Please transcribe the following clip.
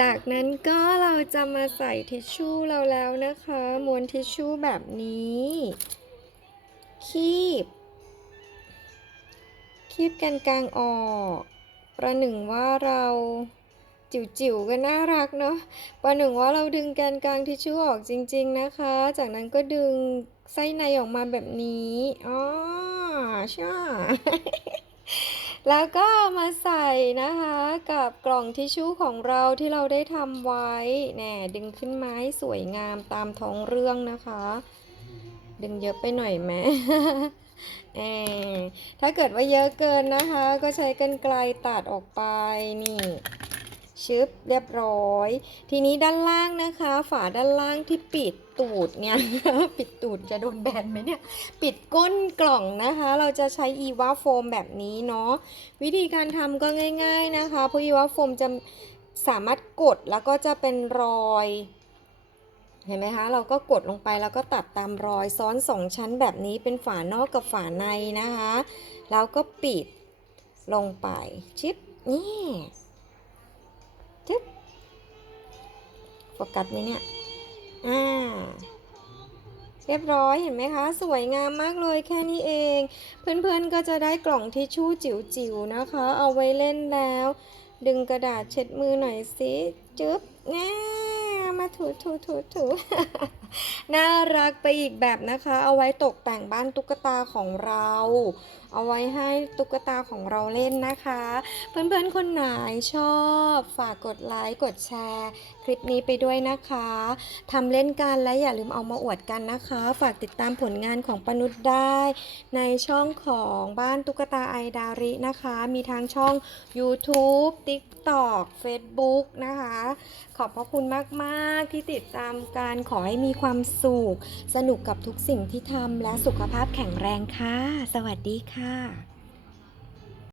จากนั้นก็เราจะมาใส่ทิชชู่เราแล้วนะคะม้วนทิชชู่แบบนี้ คีบ คีบกันกลางออก ประหนึ่งว่าเราจิ๋วๆก็น่ารักเนาะ ประหนึ่งว่าเราดึงแกนกลางทิชชู่ออกจริง ๆนะคะ จากนั้นก็ดึงไส้ในออกมาแบบนี้ อ๋อใช่ แล้วก็มาใส่นะคะกับกล่องทิชชู่ของเราที่เราได้ทำไว้แน่ดึงขึ้นมาให้สวยงามตามท้องเรื่องนะคะ ดึงเยอะไปหน่อยไหมเออถ้าเกิดว่าเยอะเกินนะคะ ก็ใช้กรรไกรตัดออกไปนี่ ชึบเรียบร้อย ทีนี้ด้านล่างนะคะ ฝาด้านล่างที่ปิดตูดเนี่ย ปิดตูดจะโดนแบนไหมเนี่ย ปิดก้นกล่องนะคะ เราจะใช้อีวาโฟมแบบนี้เนาะ วิธีการทำก็ง่าย ๆนะคะเพราะอีวาโฟมจะสามารถกดแล้วก็จะเป็นรอยเห็นไหมคะ เราก็กดลงไปแล้วก็ตัดตามรอยซ้อนสองชั้นแบบนี้เป็นฝานอกกับฝาในนะคะ แล้วก็ปิดลงไปชิปนี่ กัสไหมเนี่ย อ่า เรียบร้อยเห็นไหมคะ สวยงามมากเลยแค่นี้เอง เพื่อนๆก็จะได้กล่องทิชชู่จิ๋วๆนะคะ เอาไว้เล่นแล้ว ดึงกระดาษเช็ดมือหน่อยสิ จึ๊บแง่ ถูถูถูถูน่ารักไปอีกแบบนะคะ เอาไว้ตกแต่งบ้านตุ๊กตาของเรา เอาไว้ให้ตุ๊กตาของเราเล่นนะคะ เพื่อนๆคนไหนชอบ ฝากกดไลค์กดแชร์ คลิปนี้ไปด้วยนะคะทำเล่นกันและอย่าลืมเอามาอวดกันนะคะ ฝากติดตามผลงานของปนุษย์ได้ ในช่องของบ้านตุ๊กตาไอดารินะคะ มีทางช่อง YouTube TikTok Facebook นะคะ ขอบพระคุณมากๆที่ติดตามการขอให้มีความสุข สนุกกับทุกสิ่งที่ทำและสุขภาพแข็งแรงค่ะ สวัสดีค่ะ